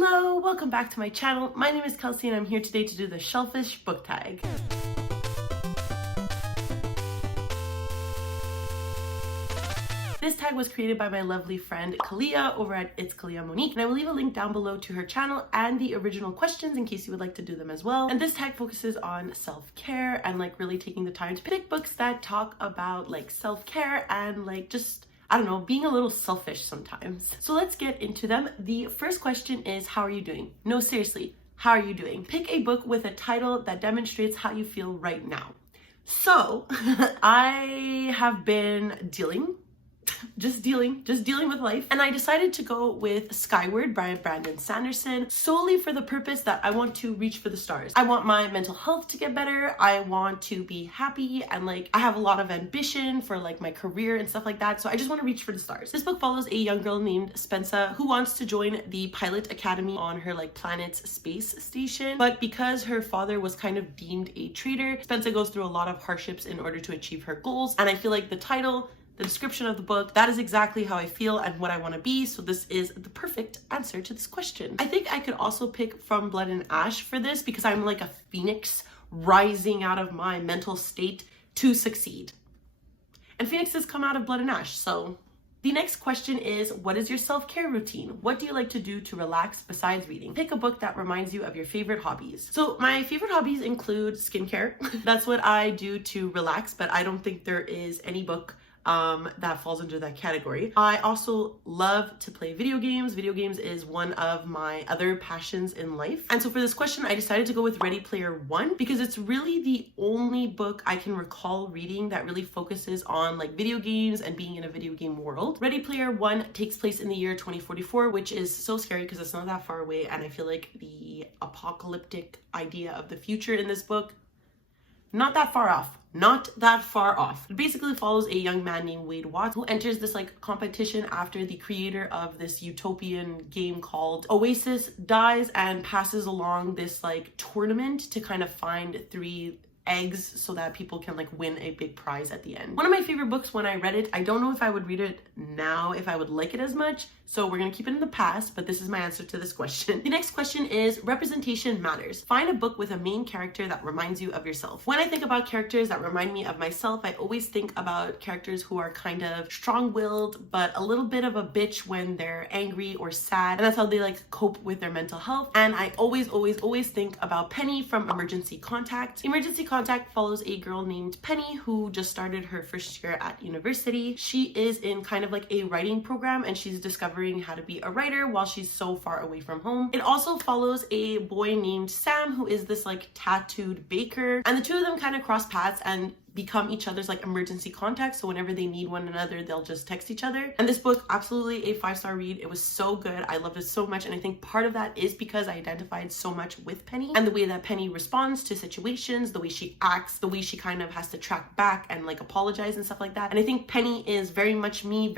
Hello, welcome back to my channel. My name is Kelsey and I'm here today to do the Shellfish book tag. This tag was created by my lovely friend Kalia over at It's Kalia Monique, and I will leave a link down below to her channel and the original questions in case you would like to do them as well. And this tag focuses on self-care and like really taking the time to pick books that talk about like self-care and like just, I don't know, being a little selfish sometimes. So let's get into them. The first question is, how are you doing? No, seriously, how are you doing? Pick a book with a title that demonstrates how you feel right now. So I have been just dealing with life, and I decided to go with Skyward by Brandon Sanderson solely for the purpose that I want to reach for the stars. I want my mental health to get better. I want to be happy, and like I have a lot of ambition for like my career and stuff like that, so I just want to reach for the stars. This book follows a young girl named Spencer who wants to join the pilot academy on her like planet's space station, but because her father was kind of deemed a traitor, Spencer goes through a lot of hardships in order to achieve her goals. And I feel like the description of the book, that is exactly how I feel and what I want to be, so this is the perfect answer to this question. I think I could also pick From Blood and Ash for this because I'm like a phoenix rising out of my mental state to succeed. And phoenixes come out of blood and ash, so. The next question is, what is your self-care routine? What do you like to do to relax besides reading? Pick a book that reminds you of your favorite hobbies. So my favorite hobbies include skincare. That's what I do to relax, but I don't think there is any book that falls under that category. I also love to play video games. Video games is one of my other passions in life. And so for this question, I decided to go with Ready Player One because it's really the only book I can recall reading that really focuses on like video games and being in a video game world. Ready Player One takes place in the year 2044, which is so scary because it's not that far away. And I feel like the apocalyptic idea of the future in this book, not that far off. It basically follows a young man named Wade Watts who enters this like competition after the creator of this utopian game called Oasis dies and passes along this like tournament to kind of find 3 eggs so that people can like win a big prize at the end. One of my favorite books when I read it, I don't know if I would read it now, if I would like it as much, so we're gonna keep it in the past, but this is my answer to this question. The next question is, representation matters. Find a book with a main character that reminds you of yourself. When I think about characters that remind me of myself, I always think about characters who are kind of strong-willed, but a little bit of a bitch when they're angry or sad, and that's how they like cope with their mental health. And I always think about Penny from Emergency Contact. Emergency Contact follows a girl named Penny who just started her first year at university. She is in kind of like a writing program and she's discovering how to be a writer while she's so far away from home. It also follows a boy named Sam who is this like tattooed baker, and the two of them kind of cross paths and become each other's like emergency contacts, so whenever they need one another they'll just text each other. And this book, absolutely a 5-star read. It was so good. I loved it so much, and I think part of that is because I identified so much with Penny and the way that Penny responds to situations, the way she acts, the way she kind of has to track back and like apologize and stuff like that. And I think Penny is very much me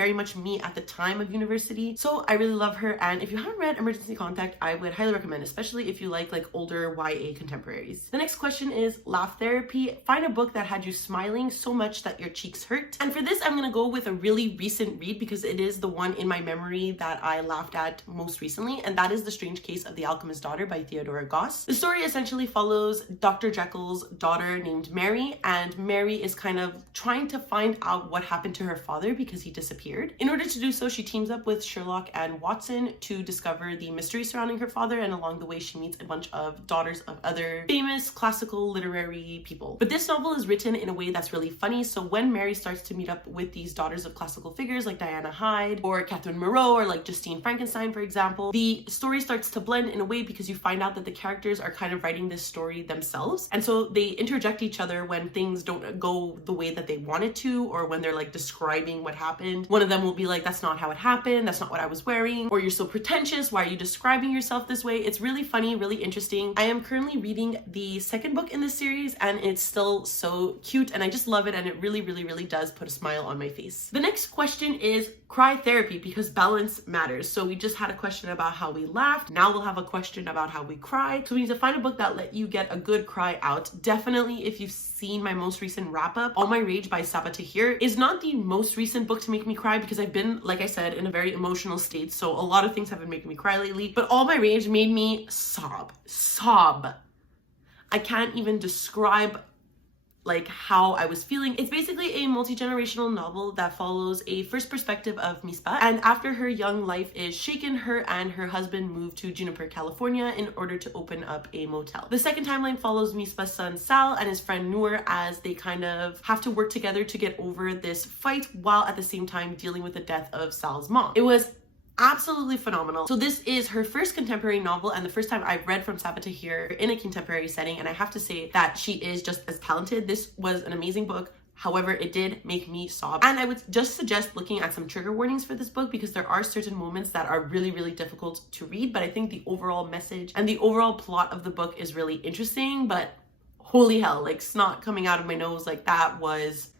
at the time of university, so I really love her. And if you haven't read Emergency Contact, I would highly recommend, especially if you like older YA contemporaries. The next question is laugh therapy. Find a book that had you smiling so much that your cheeks hurt. And for this, I'm gonna go with a really recent read because it is the one in my memory that I laughed at most recently, and that is The Strange Case of the Alchemist's Daughter by Theodora Goss. The story essentially follows Dr. Jekyll's daughter named Mary, and Mary is kind of trying to find out what happened to her father because he disappeared. In order to do so, she teams up with Sherlock and Watson to discover the mystery surrounding her father, and along the way she meets a bunch of daughters of other famous classical literary people. But this novel is written in a way that's really funny, so when Mary starts to meet up with these daughters of classical figures like Diana Hyde or Catherine Moreau or like Justine Frankenstein, for example, the story starts to blend in a way because you find out that the characters are kind of writing this story themselves, and so they interject each other when things don't go the way that they want it to, or when they're like describing what happened. One of them will be like, that's not how it happened, that's not what I was wearing, or you're so pretentious, why are you describing yourself this way? It's really funny, really interesting. I am currently reading the second book in this series and it's still so cute cute, and I just love it, and it really, really, really does put a smile on my face. The next question is cry therapy, because balance matters. So we just had a question about how we laughed. Now we'll have a question about how we cry. So we need to find a book that let you get a good cry out. Definitely, if you've seen my most recent wrap up, All My Rage by Sabaa Tahir is not the most recent book to make me cry, because I've been, like I said, in a very emotional state. So a lot of things have been making me cry lately, but All My Rage made me sob. I can't even describe like how I was feeling. It's basically a multi-generational novel that follows a first perspective of Misbah, and after her young life is shaken, her and her husband move to Juniper, California in order to open up a motel. The second timeline follows Misbah's son Sal and his friend Noor as they kind of have to work together to get over this fight, while at the same time dealing with the death of Sal's mom. It was absolutely phenomenal. So this is her first contemporary novel, and the first time I've read from Sabaa Tahir in a contemporary setting, and I have to say that she is just as talented. This was an amazing book. However, it did make me sob. And I would just suggest looking at some trigger warnings for this book, because there are certain moments that are really, really difficult to read. But I think the overall message and the overall plot of the book is really interesting. But holy hell, like snot coming out of my nose, like that was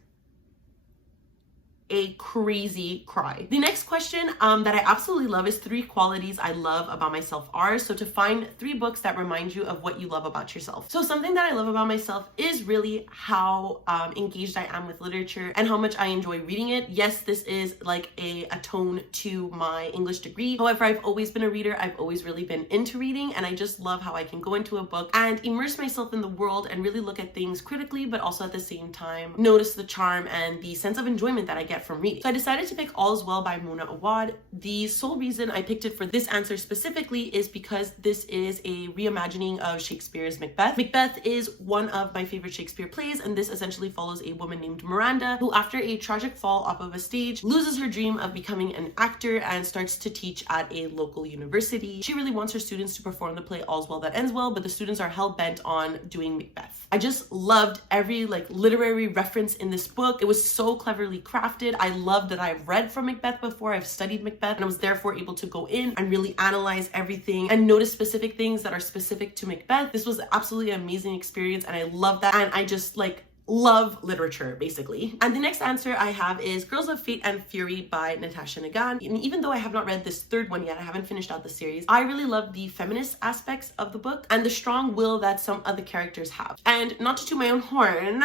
a crazy cry. The next question that I absolutely love is 3 qualities I love about myself are. So to find 3 books that remind you of what you love about yourself. So something that I love about myself is really how engaged I am with literature and how much I enjoy reading it. Yes, this is like a tone to my English degree. However, I've always been a reader. I've always really been into reading, and I just love how I can go into a book and immerse myself in the world and really look at things critically, but also at the same time notice the charm and the sense of enjoyment that I get from reading. So I decided to pick All Is Well by Mona Awad. The sole reason I picked it for this answer specifically is because this is a reimagining of Shakespeare's Macbeth. Macbeth is one of my favorite Shakespeare plays, and this essentially follows a woman named Miranda who, after a tragic fall off of a stage, loses her dream of becoming an actor and starts to teach at a local university. She really wants her students to perform the play All's Well That Ends Well, but the students are hell-bent on doing Macbeth. I just loved every literary reference in this book. It was so cleverly crafted. I love that I've read from Macbeth before. I've studied Macbeth, and I was therefore able to go in and really analyze everything and notice specific things that are specific to Macbeth. This was absolutely an amazing experience, and I love that. And I just love literature, basically. And the next answer I have is Girls of Fate and Fury by Natasha Nagan. And even though I have not read this 3rd one yet, I haven't finished out the series, I really love the feminist aspects of the book and the strong will that some of the characters have. And not to toot my own horn,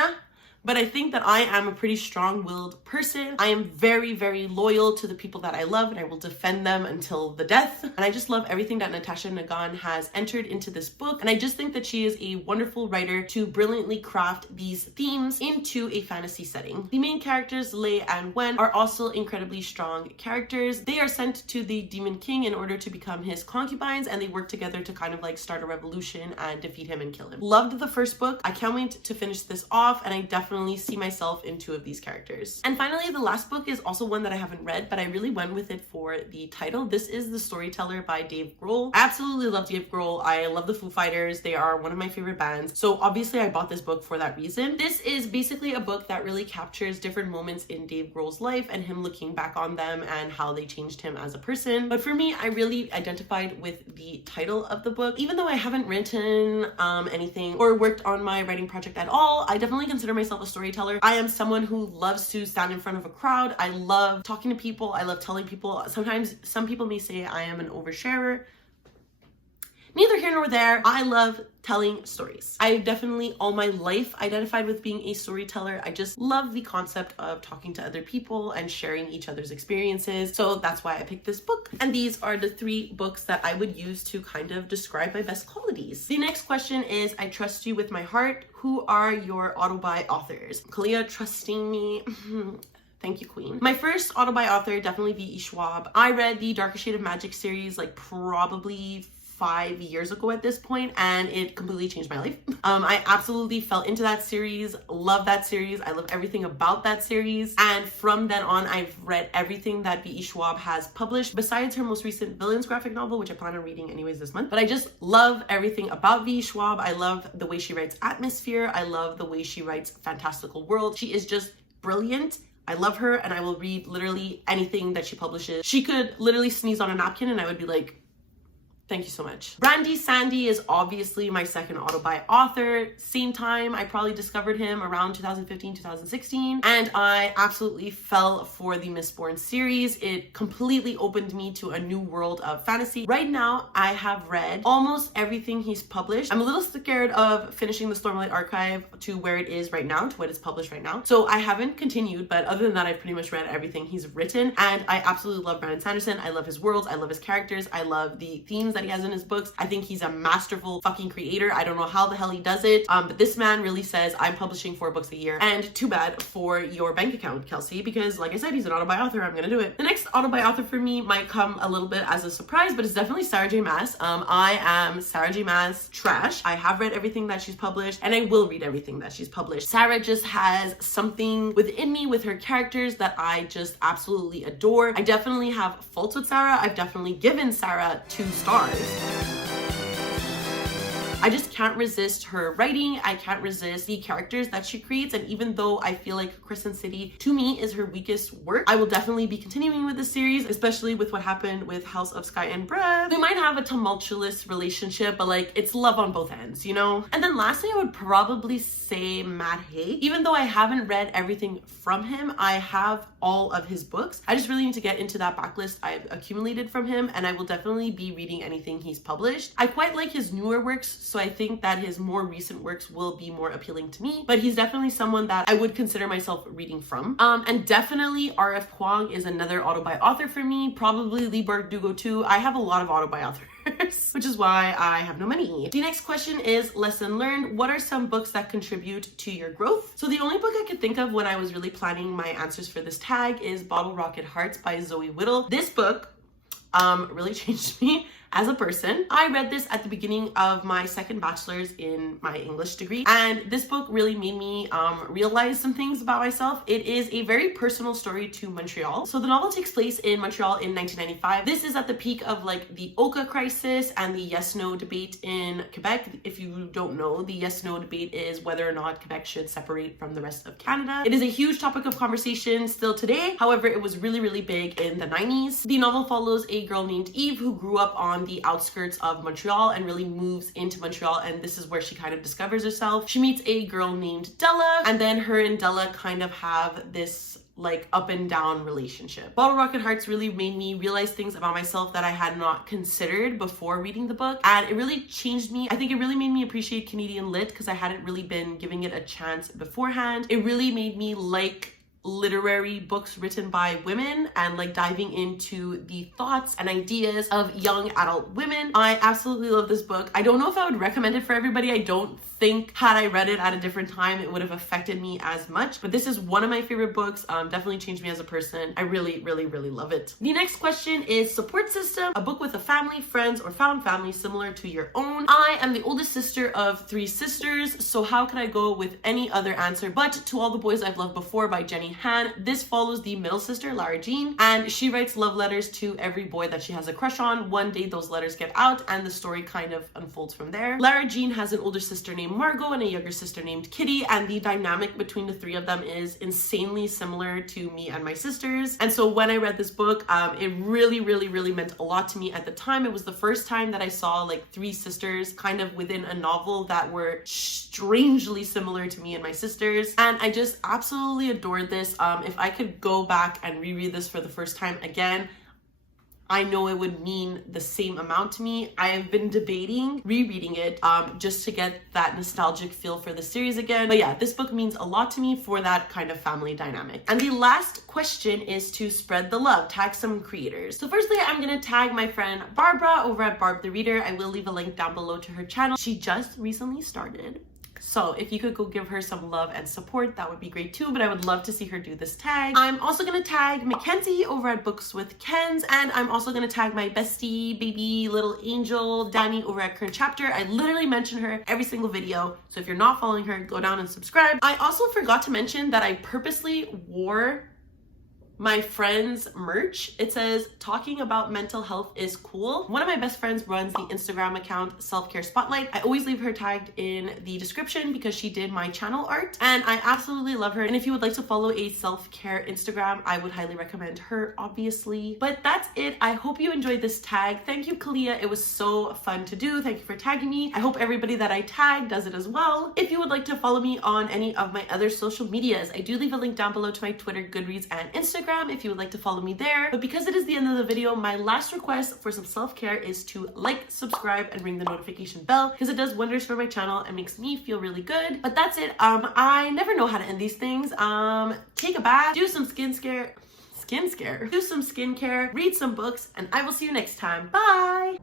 but I think that I am a pretty strong-willed person. I am very, very loyal to the people that I love, and I will defend them until the death. And I just love everything that Natasha Nagan has entered into this book. And I just think that she is a wonderful writer to brilliantly craft these themes into a fantasy setting. The main characters, Lei and Wen, are also incredibly strong characters. They are sent to the Demon King in order to become his concubines, and they work together to kind of start a revolution and defeat him and kill him. Loved the first book. I can't wait to finish this off, and I definitely see myself in 2 of these characters. And finally, the last book is also one that I haven't read, but I really went with it for the title. This is The Storyteller by Dave Grohl. I absolutely love Dave Grohl. I love the Foo Fighters. They are one of my favorite bands. So obviously I bought this book for that reason. This is basically a book that really captures different moments in Dave Grohl's life and him looking back on them and how they changed him as a person. But for me, I really identified with the title of the book. Even though I haven't written anything or worked on my writing project at all, I definitely consider myself a storyteller. I am someone who loves to stand in front of a crowd. I love talking to people. I love telling people. Sometimes some people may say I am an oversharer. Neither here nor there. I love telling stories. I've definitely all my life identified with being a storyteller. I just love the concept of talking to other people and sharing each other's experiences. So that's why I picked this book. And these are the 3 books that I would use to kind of describe my best qualities. The next question is, I trust you with my heart. Who are your autobuy authors? Kalia trusting me. Thank you, Queen. My first autobuy author, definitely V.E. Schwab. I read the Darker Shade of Magic series probably 5 years ago at this point, and it completely changed my life. I absolutely fell into that series, love that series. I love everything about that series. And from then on, I've read everything that V.E. Schwab has published, besides her most recent Villains graphic novel, which I plan on reading anyways this month. But I just love everything about V.E. Schwab. I love the way she writes atmosphere. I love the way she writes fantastical world. She is just brilliant. I love her, and I will read literally anything that she publishes. She could literally sneeze on a napkin and I would be like, Thank you so much. Brandy Sandy is obviously my second auto-buy author. Same time, I probably discovered him around 2015, 2016, and I absolutely fell for the Mistborn series. It completely opened me to a new world of fantasy. Right now, I have read almost everything he's published. I'm a little scared of finishing the Stormlight Archive to where it is right now, to what is published right now. So I haven't continued, but other than that, I've pretty much read everything he's written, and I absolutely love Brandon Sanderson. I love his worlds, I love his characters, I love the themes that he has in his books. I think he's a masterful fucking creator. I don't know how the hell he does it, but this man really says, I'm publishing 4 books a year, and too bad for your bank account, Kelsey, because like I said, he's an auto-buy author. I'm gonna do it. The next auto-buy author for me might come a little bit as a surprise, but it's definitely Sarah J Maas. I am Sarah J Maas trash. I have read everything that she's published, and I will read everything that she's published. Sarah just has something within me with her characters that I just absolutely adore. I definitely have faults with Sarah. I've definitely given Sarah 2 stars. I just can't resist her writing. I can't resist the characters that she creates. And even though I feel like Crescent City, to me, is her weakest work, I will definitely be continuing with the series, especially with what happened with House of Sky and Breath. We might have a tumultuous relationship, but like, it's love on both ends, you know? And then lastly, I would probably say Matt Haig. Even though I haven't read everything from him, I have all of his books. I just really need to get into that backlist I've accumulated from him, and I will definitely be reading anything he's published. I quite like his newer works, so I think that his more recent works will be more appealing to me, but he's definitely someone that I would consider myself reading from. And definitely R.F. Kuang is another auto-buy author for me, probably Lee Bardugo too. I have a lot of auto-buy authors, which is why I have no money. The next question is lesson learned. What are some books that contribute to your growth? So the only book I could think of when I was really planning my answers for this tag is Bottle Rocket Hearts by Zoe Whittle. This book really changed me as a person. I read this at the beginning of my second bachelor's in my English degree, and this book really made me realize some things about myself. It is a very personal story to Montreal. So the novel takes place in Montreal in 1995. This is at the peak of like the Oka crisis and the yes-no debate in Quebec. If you don't know, the yes-no debate is whether or not Quebec should separate from the rest of Canada. It is a huge topic of conversation still today. However, it was really, really big in the 90s. The novel follows a girl named Eve who grew up on the outskirts of Montreal and really moves into Montreal, and this is where she kind of discovers herself. She meets a girl named Della, and then her and Della kind of have this like up and down relationship. Bottle Rocket Hearts really made me realize things about myself that I had not considered before reading the book, and it really changed me. I think it really made me appreciate Canadian lit because I hadn't really been giving it a chance beforehand. It really made me like literary books written by women and like diving into the thoughts and ideas of young adult women. I absolutely love this book. I don't know if I would recommend it for everybody. I don't think had I read it at a different time it would have affected me as much, but this is one of my favorite books. Definitely changed me as a person. I really, really, really love it. The next question is support system. A book with a family, friends, or found family similar to your own. I am the oldest sister of 3 sisters, so how could I go with any other answer but To All the Boys I've Loved Before by Jenny Han. This follows the middle sister, Lara Jean, and she writes love letters to every boy that she has a crush on. One day those letters get out and the story kind of unfolds from there. Lara Jean has an older sister named Margot and a younger sister named Kitty, and the dynamic between the 3 of them is insanely similar to me and my sisters. And so when I read this book, it really, really, really meant a lot to me at the time. It was the first time that I saw like 3 sisters kind of within a novel that were strangely similar to me and my sisters, and I just absolutely adored this. If I could go back and reread this for the first time again, I know it would mean the same amount to me. I have been debating rereading it just to get that nostalgic feel for the series again. But yeah, this book means a lot to me for that kind of family dynamic. And the last question is to spread the love, tag some creators. So firstly, I'm gonna tag my friend Barbara over at Barb the Reader. I will leave a link down below to her channel. She just recently started, so if you could go give her some love and support, that would be great too, but I would love to see her do this tag. I'm also gonna tag Mackenzie over at Books with Kens, and I'm also gonna tag my bestie, baby, little angel, Danny over at Current Chapter. I literally mention her every single video, so if you're not following her, go down and subscribe. I also forgot to mention that I purposely wore my friend's merch. It says, talking about mental health is cool. One of my best friends runs the Instagram account Self-Care Spotlight. I always leave her tagged in the description because she did my channel art and I absolutely love her. And if you would like to follow a self-care Instagram, I would highly recommend her, obviously. But that's it. I hope you enjoyed this tag. Thank you, Kalia. It was so fun to do. Thank you for tagging me. I hope everybody that I tagged does it as well. If you would like to follow me on any of my other social medias, I do leave a link down below to my Twitter, Goodreads, and Instagram if you would like to follow me there. But because it is the end of the video, my last request for some self-care is to like, subscribe, and ring the notification bell because it does wonders for my channel and makes me feel really good. But that's it. I never know how to end these things. Take a bath, do some skincare, do some skincare, read some books, and I will see you next time. Bye!